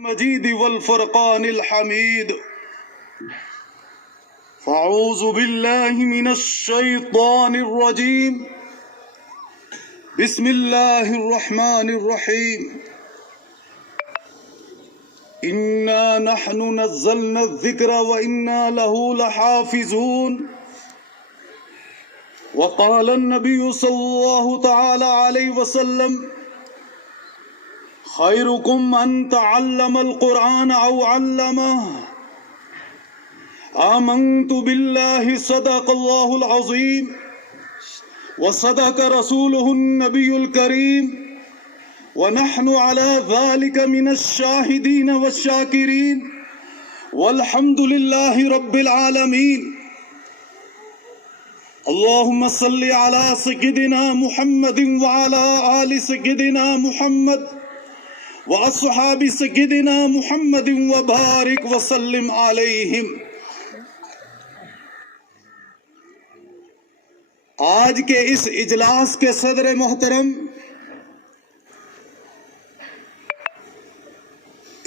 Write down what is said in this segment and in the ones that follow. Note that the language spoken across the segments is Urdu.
المجيد والفرقان الحميد. فأعوذ بالله من الشيطان الرجيم. بسم الله الرحمن الرحيم. إنا نحن نزلنا الذكر وإنا له لحافظون. وقال النبي صلى الله تعالى عليه وسلم: خيركم من تعلم القرآن أو علمه. آمنت بالله صدق الله العظيم وصدق رسوله النبي الكريم ونحن على ذلك من الشاهدين والشاكرين والحمد لله رب العالمين. اللهم صل على سيدنا محمد وعلى آل سيدنا محمد وأصحاب سيدنا محمد وبارك وسلم عليهم. آج کے اس اجلاس کے صدر محترم،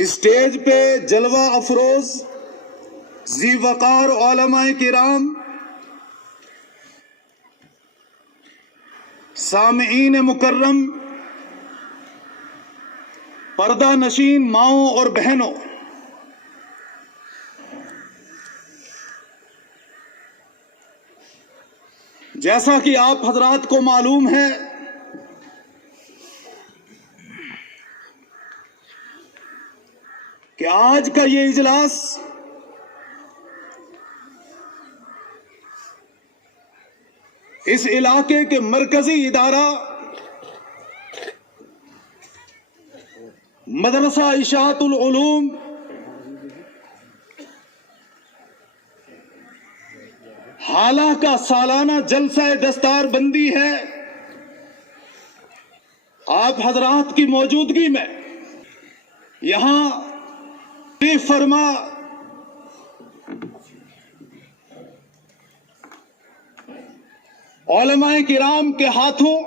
اسٹیج پہ جلوہ افروز ذی وقار علماء کرام، سامعین مکرم، پردہ نشین ماؤں اور بہنوں، جیسا کہ آپ حضرات کو معلوم ہے کہ آج کا یہ اجلاس اس علاقے کے مرکزی ادارہ مدرسہ اشاعت العلوم حالہ کا سالانہ جلسہ دستار بندی ہے. آپ حضرات کی موجودگی میں یہاں تشریف فرما علماء کرام کے ہاتھوں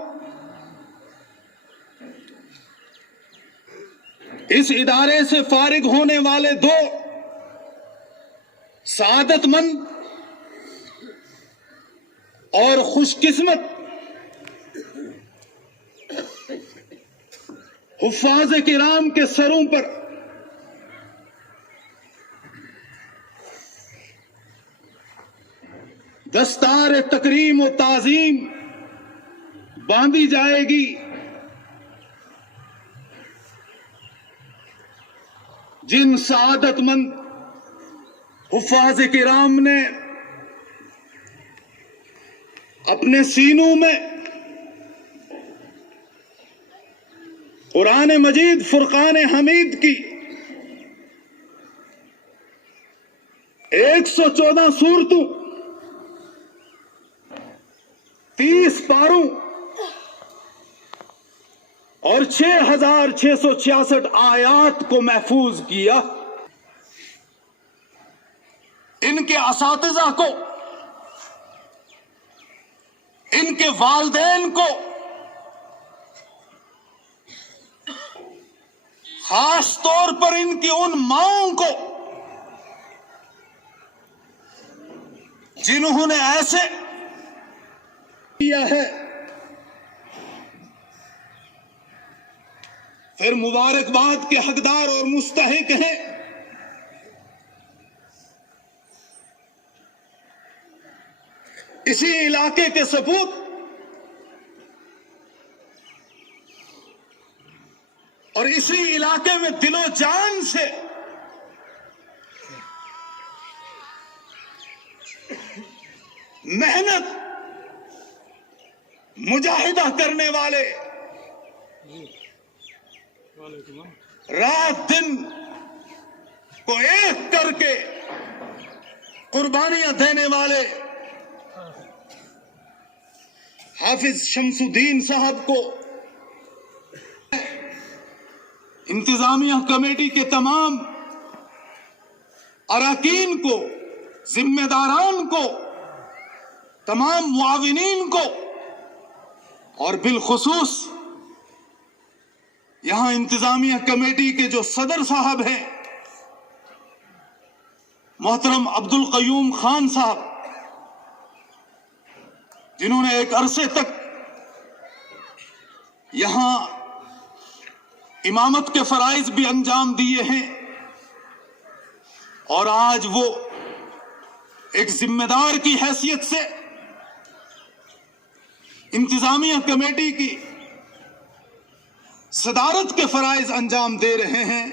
اس ادارے سے فارغ ہونے والے دو سعادت مند اور خوش قسمت حفاظ کرام کے سروں پر دستار تکریم و تعظیم باندھی جائے گی. جن سعادت مند حفاظ کرام نے اپنے سینوں میں قرآن مجید فرقان حمید کی 114 سورتوں، 30 پاروں اور 6666 آیات کو محفوظ کیا. ان کے اساتذہ کو، ان کے والدین کو، خاص طور پر ان کی ان ماؤں کو جنہوں نے ایسے کیا ہے، پھر مبارکباد کے حقدار اور مستحق ہیں. اسی علاقے کے سپوت اور اسی علاقے میں دل و جان سے محنت مجاہدہ کرنے والے، رات دن کو ایک کر کے قربانیاں دینے والے حافظ شمس الدین صاحب کو، انتظامیہ کمیٹی کے تمام اراکین کو، ذمہ داران کو، تمام معاونین کو اور بالخصوص یہاں انتظامیہ کمیٹی کے جو صدر صاحب ہیں محترم عبد القیوم خان صاحب، جنہوں نے ایک عرصے تک یہاں امامت کے فرائض بھی انجام دیے ہیں، اور آج وہ ایک ذمہ دار کی حیثیت سے انتظامیہ کمیٹی کی صدارت کے فرائض انجام دے رہے ہیں۔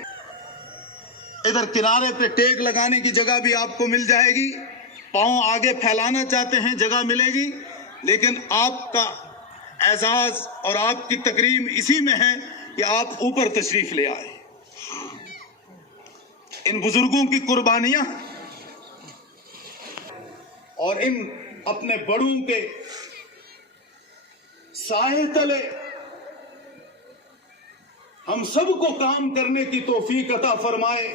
ادھر کنارے پہ ٹیک لگانے کی جگہ بھی آپ کو مل جائے گی، پاؤں آگے پھیلانا چاہتے ہیں جگہ ملے گی، لیکن آپ کا اعزاز اور آپ کی تکریم اسی میں ہے کہ آپ اوپر تشریف لے آئے۔ ان بزرگوں کی قربانیاں اور ان اپنے بڑوں کے سائے تلے ہم سب کو کام کرنے کی توفیق عطا فرمائے،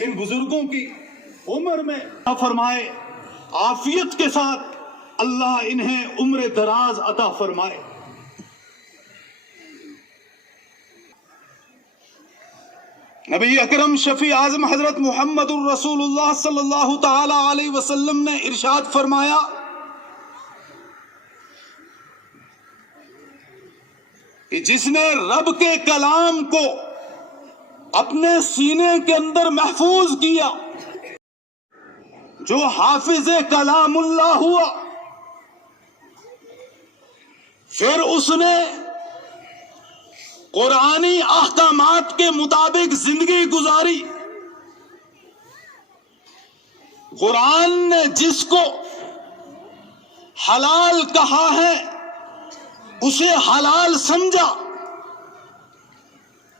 ان بزرگوں کی عمر میں عطا فرمائے، عافیت کے ساتھ اللہ انہیں عمر دراز عطا فرمائے۔ نبی اکرم شفیع اعظم حضرت محمد الرسول اللہ صلی اللہ تعالی علیہ وسلم نے ارشاد فرمایا کہ جس نے رب کے کلام کو اپنے سینے کے اندر محفوظ کیا، جو حافظ کلام اللہ ہوا، پھر اس نے قرآنی احکامات کے مطابق زندگی گزاری، قرآن نے جس کو حلال کہا ہے اسے حلال سمجھا،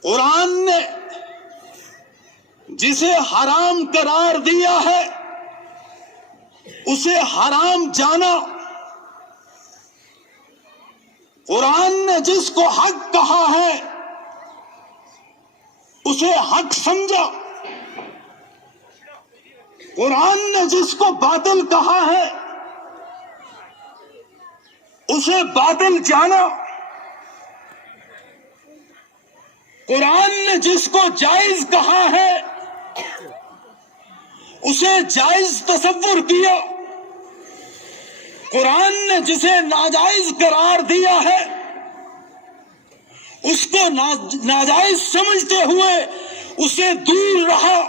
قرآن نے جسے حرام قرار دیا ہے اسے حرام جانا، قرآن نے جس کو حق کہا ہے اسے حق سمجھا، قرآن نے جس کو باطل کہا ہے اسے باطل جانا، قرآن نے جس کو جائز کہا ہے اسے جائز تصور کیا، قرآن نے جسے ناجائز قرار دیا ہے اس کو ناجائز سمجھتے ہوئے اسے دور رہا۔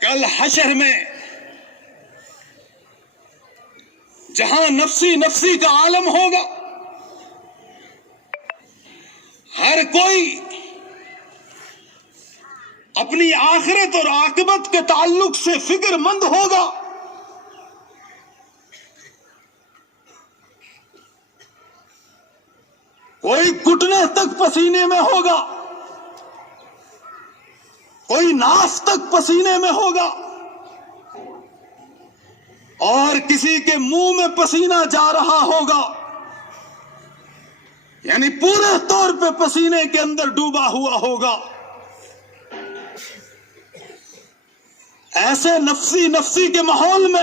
کل حشر میں جہاں نفسی نفسی کا عالم ہوگا، ہر کوئی اپنی آخرت اور عاقبت کے تعلق سے فکر مند ہوگا۔ کوئی گھٹنے تک پسینے میں ہوگا، کوئی ناف تک پسینے میں ہوگا، اور کسی کے منہ میں پسینہ جا رہا ہوگا، یعنی پورے طور پہ پسینے کے اندر ڈوبا ہوا ہوگا۔ ایسے نفسی نفسی کے ماحول میں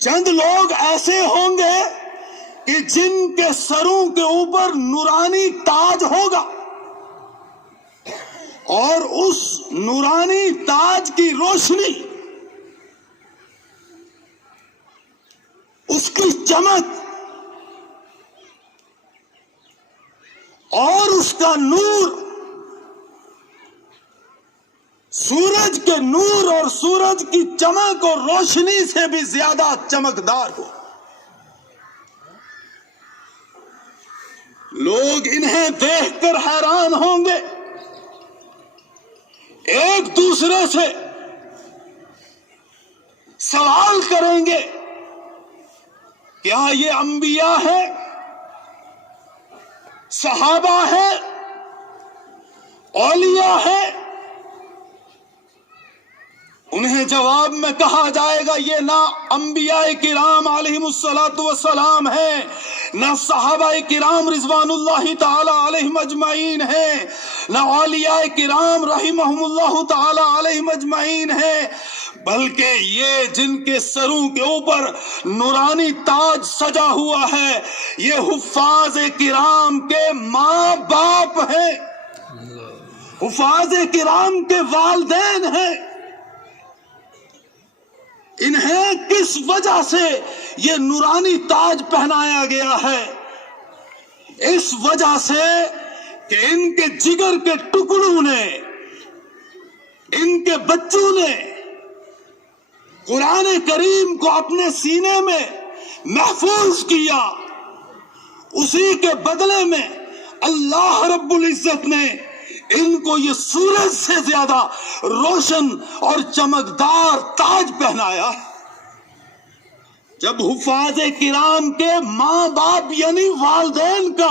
چند لوگ ایسے ہوں گے کہ جن کے سروں کے اوپر نورانی تاج ہوگا، اور اس نورانی تاج کی روشنی، اس کی چمک اور اس کا نور سورج کے نور اور سورج کی چمک اور روشنی سے بھی زیادہ چمکدار ہو۔ لوگ انہیں دیکھ کر حیران ہوں گے، ایک دوسرے سے سوال کریں گے، کیا یہ انبیاء ہے، صحابہ ہے، اولیاء ہے؟ انہیں جواب میں کہا جائے گا یہ نہ انبیاء کرام علیہم الصلاۃ والسلام ہیں، نہ صحابہ کرام رضوان اللہ تعالی علیہم اجمعین ہیں، نہ اولیاء کرام رحمہم اللہ تعالی علیہم اجمعین ہیں، بلکہ یہ جن کے سروں کے اوپر نورانی تاج سجا ہوا ہے یہ حفاظ کرام کے ماں باپ ہیں، حفاظ کرام کے والدین ہیں۔ انہیں کس وجہ سے یہ نورانی تاج پہنایا گیا ہے؟ اس وجہ سے کہ ان کے جگر کے ٹکڑوں نے، ان کے بچوں نے قرآن کریم کو اپنے سینے میں محفوظ کیا، اسی کے بدلے میں اللہ رب العزت نے ان کو یہ سورج سے زیادہ روشن اور چمکدار تاج پہنایا۔ جب حفاظ کرام کے ماں باپ یعنی والدین کا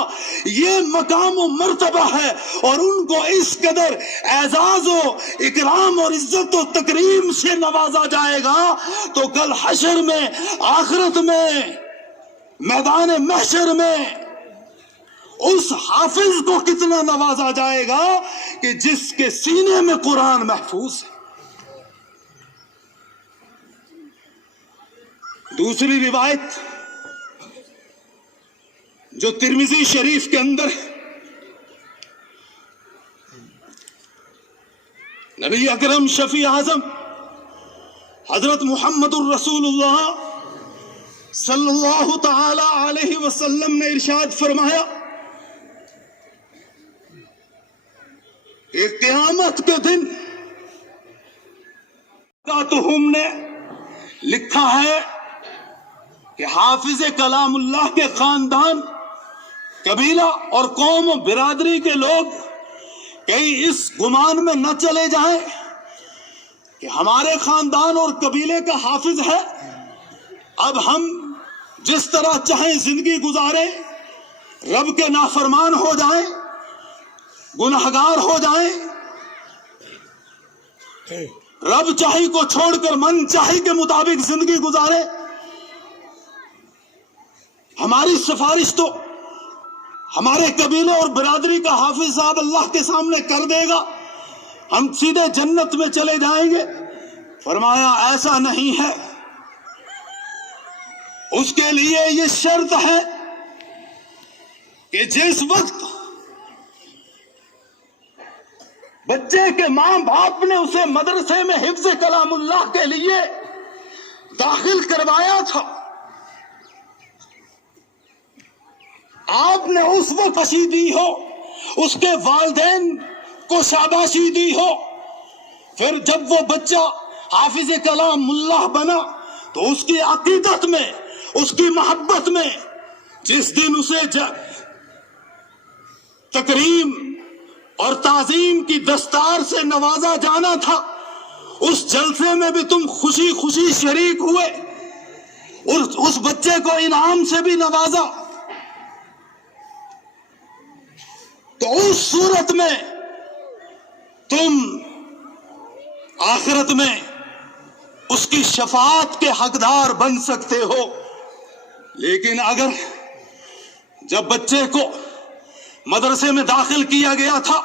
یہ مقام و مرتبہ ہے اور ان کو اس قدر اعزاز و اکرام اور عزت و تکریم سے نوازا جائے گا تو کل حشر میں، آخرت میں، میدان محشر میں اس حافظ کو کتنا نوازا جائے گا کہ جس کے سینے میں قرآن محفوظ ہے۔ دوسری روایت جو ترمذی شریف کے اندر نبی اکرم شفیع اعظم حضرت محمد الرسول اللہ صلی اللہ تعالی علیہ وسلم نے ارشاد فرمایا کہ قیامت کے دن ہم نے لکھا ہے کہ حافظ کلام اللہ کے خاندان، قبیلہ اور قوم و برادری کے لوگ کہیں اس گمان میں نہ چلے جائیں کہ ہمارے خاندان اور قبیلے کا حافظ ہے، اب ہم جس طرح چاہیں زندگی گزاریں، رب کے نافرمان ہو جائیں، گنہگار ہو جائیں، رب چاہی کو چھوڑ کر من چاہی کے مطابق زندگی گزارے، ہماری سفارش تو ہمارے قبیلے اور برادری کا حافظ صاحب اللہ کے سامنے کر دے گا، ہم سیدھے جنت میں چلے جائیں گے۔ فرمایا ایسا نہیں ہے، اس کے لیے یہ شرط ہے کہ جس وقت بچے کے ماں باپ نے اسے مدرسے میں حفظ کلام اللہ کے لیے داخل کروایا تھا، آپ نے اس وقت خوشی دی ہو، اس کے والدین کو شاباشی دی ہو، پھر جب وہ بچہ حافظ کلام اللہ بنا تو اس کی عقیدت میں، اس کی محبت میں جس دن اسے تکریم اور تعظیم کی دستار سے نوازا جانا تھا، اس جلسے میں بھی تم خوشی خوشی شریک ہوئے اور اس بچے کو انعام سے بھی نوازا، تو اس صورت میں تم آخرت میں اس کی شفاعت کے حقدار بن سکتے ہو۔ لیکن اگر جب بچے کو مدرسے میں داخل کیا گیا تھا،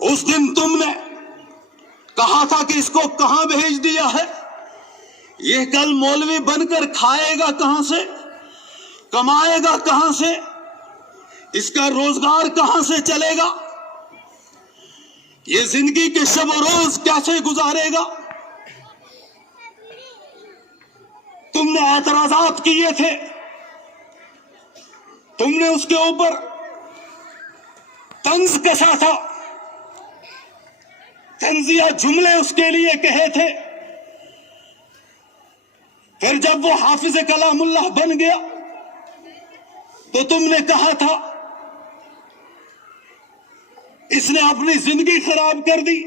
اس دن تم نے کہا تھا کہ اس کو کہاں بھیج دیا ہے، یہ کل مولوی بن کر کھائے گا کہاں سے، کمائے گا کہاں سے، اس کا روزگار کہاں سے چلے گا، یہ زندگی کے شب و روز کیسے گزارے گا؟ تم نے اعتراضات کیے تھے، تم نے اس کے اوپر طنز کسا تھا، طنزیہ جملے اس کے لیے کہے تھے، پھر جب وہ حافظ کلام اللہ بن گیا تو تم نے کہا تھا اس نے اپنی زندگی خراب کر دی،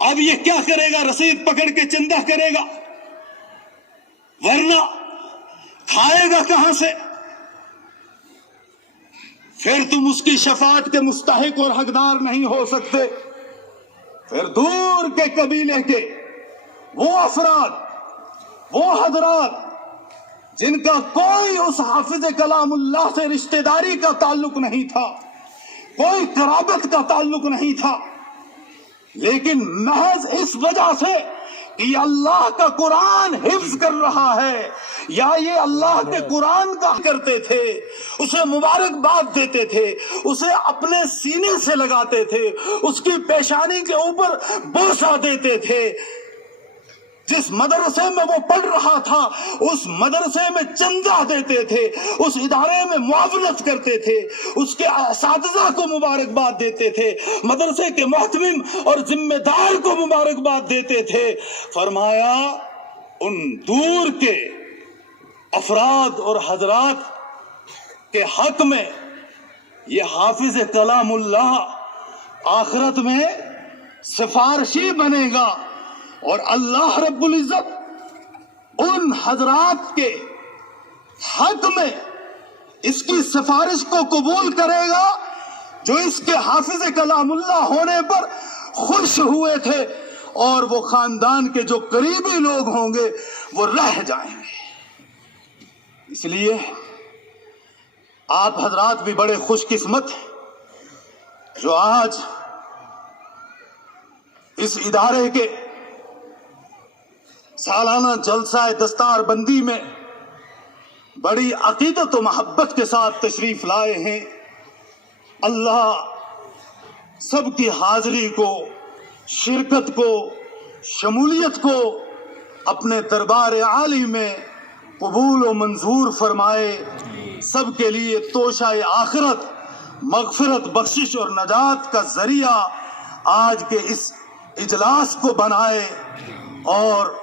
اب یہ کیا کرے گا، رسید پکڑ کے چندہ کرے گا، ورنہ کھائے گا کہاں سے؟ پھر تم اس کی شفاعت کے مستحق اور حقدار نہیں ہو سکتے۔ پھر دور کے قبیلے کے وہ افراد، وہ حضرات جن کا کوئی اس حافظ کلام اللہ سے رشتہ داری کا تعلق نہیں تھا، کوئی قرابت کا تعلق نہیں تھا، لیکن محض اس وجہ سے کہ یہ اللہ کا قرآن حفظ کر رہا ہے یا یہ اللہ کے قرآن کا کرتے تھے، اسے مبارکباد دیتے تھے، اسے اپنے سینے سے لگاتے تھے، اس کی پیشانی کے اوپر بوسہ دیتے تھے، جس مدرسے میں وہ پڑھ رہا تھا اس مدرسے میں چندہ دیتے تھے، اس ادارے میں معاونت کرتے تھے، اس کے اساتذہ کو مبارکباد دیتے تھے، مدرسے کے محتمم اور ذمہ دار کو مبارکباد دیتے تھے۔ فرمایا ان دور کے افراد اور حضرات کے حق میں یہ حافظ کلام اللہ آخرت میں سفارشی بنے گا، اور اللہ رب العزت ان حضرات کے حق میں اس کی سفارش کو قبول کرے گا جو اس کے حافظ کلام اللہ ہونے پر خوش ہوئے تھے، اور وہ خاندان کے جو قریبی لوگ ہوں گے وہ رہ جائیں گے۔ اس لیے آپ حضرات بھی بڑے خوش قسمت ہیں جو آج اس ادارے کے سالانہ جلسہ دستار بندی میں بڑی عقیدت و محبت کے ساتھ تشریف لائے ہیں۔ اللہ سب کی حاضری کو، شرکت کو، شمولیت کو اپنے دربار عالی میں قبول و منظور فرمائے، سب کے لیے توشہ آخرت، مغفرت، بخشش اور نجات کا ذریعہ آج کے اس اجلاس کو بنائے۔ اور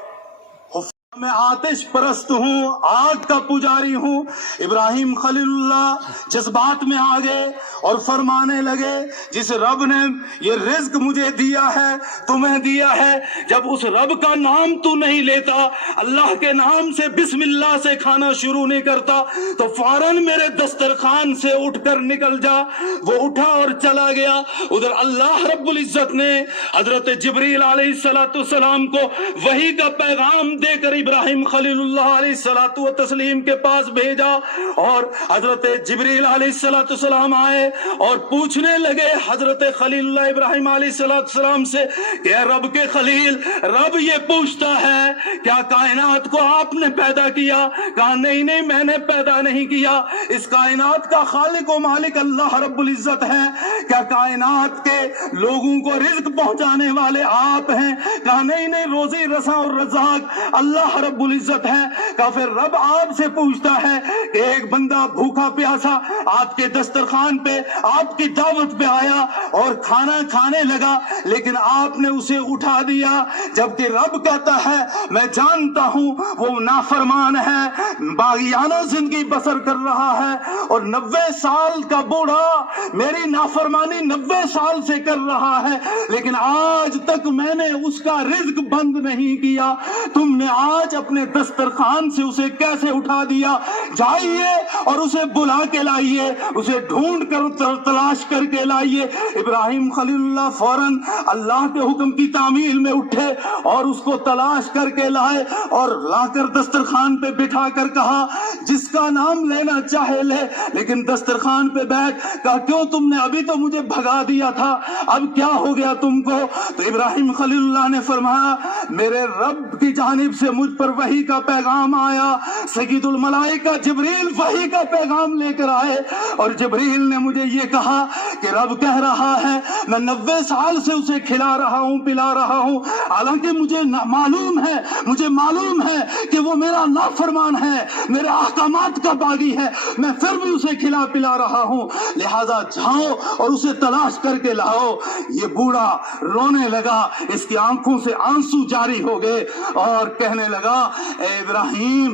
میں آتش پرست ہوں، آگ کا پجاری ہوں۔ ابراہیم خلیل اللہ جذبات میں آ گئے اور فرمانے لگے جس رب نے یہ رزق مجھے دیا ہے، تمہیں دیا ہے، جب اس رب کا نام تو نہیں لیتا، اللہ کے نام سے بسم اللہ سے کھانا شروع نہیں کرتا تو فوراً میرے دسترخوان سے اٹھ کر نکل جا۔ وہ اٹھا اور چلا گیا۔ ادھر اللہ رب العزت نے حضرت جبریل علیہ السلام کو وحی کا پیغام دے کر ابراہیم خلیل اللہ علیہ السلام کے پاس بھیجا، اور حضرت جبریل علیہ السلام آئے اور پوچھنے لگے حضرت خلیل اللہ ابراہیم علیہ السلام سے کہ رب کے خلیل، رب یہ پوچھتا ہے کیا کائنات کو آپ نے پیدا کیا؟ کہا نہیں نہیں، میں نے پیدا نہیں کیا، اس کائنات کا خالق و مالک اللہ رب العزت ہے۔ کیا کائنات کے لوگوں کو رزق پہنچانے والے آپ ہیں؟ کہا نہیں نہیں، روزی رساں اور رزاق اللہ رب العزت ہے۔ کہا پھر رب آپ سے پوچھتا ہے کہ ایک بندہ بھوکا پیاسا آپ کے دسترخوان پہ، آپ کی دعوت پہ آیا اور کھانا کھانے لگا، لیکن آپ نے اسے اٹھا دیا، جبکہ رب کہتا ہے میں جانتا ہوں وہ نافرمان ہے، باغیانہ زندگی بسر کر رہا ہے، اور 90 سال کا بوڑھا میری نافرمانی 90 سال سے کر رہا ہے، لیکن آج تک میں نے اس کا رزق بند نہیں کیا، تم نے آج اپنے دسترخوان سے اسے کیسے اٹھا دیا؟ جائیے اور اسے بلا کے لائیے، اسے ڈھونڈ کر تلاش کر کے لائیے۔ ابراہیم خلیل اللہ فوراً اللہ کے حکم کی تعمیل میں اٹھے اور اس کو تلاش کر کے لائے، اور لا کر دسترخوان پہ بٹھا کر کہا جس کا نام لینا چاہے لے، لیکن دسترخوان پہ بیٹھ۔ کہا کیوں، تم نے ابھی تو مجھے بھگا دیا تھا، اب کیا ہو گیا تم کو؟ تو ابراہیم خلیل اللہ نے فرمایا میرے رب کی جانب سے مجھ پر وحی کا پیغام آیا، سید الملائکہ جبریل وحی کا پیغام لے کر آئے، اور جبریل نے مجھے یہ کہا کہ رب کہہ رہا ہے میں 90 سال سے اسے کھلا رہا ہوں، پلا رہا ہوں، حالانکہ مجھے معلوم ہے کہ وہ میرا نافرمان ہے، میرے احکامات کا باغی ہے، میں پھر بھی اسے کھلا پلا رہا ہوں، لہذا جاؤ اور اسے تلاش کر کے لاؤ۔ یہ بوڑھا رونے لگا، اس کی آنکھوں سے آنسو جاری ہو گئے اور کہنے لگا اے ابراہیم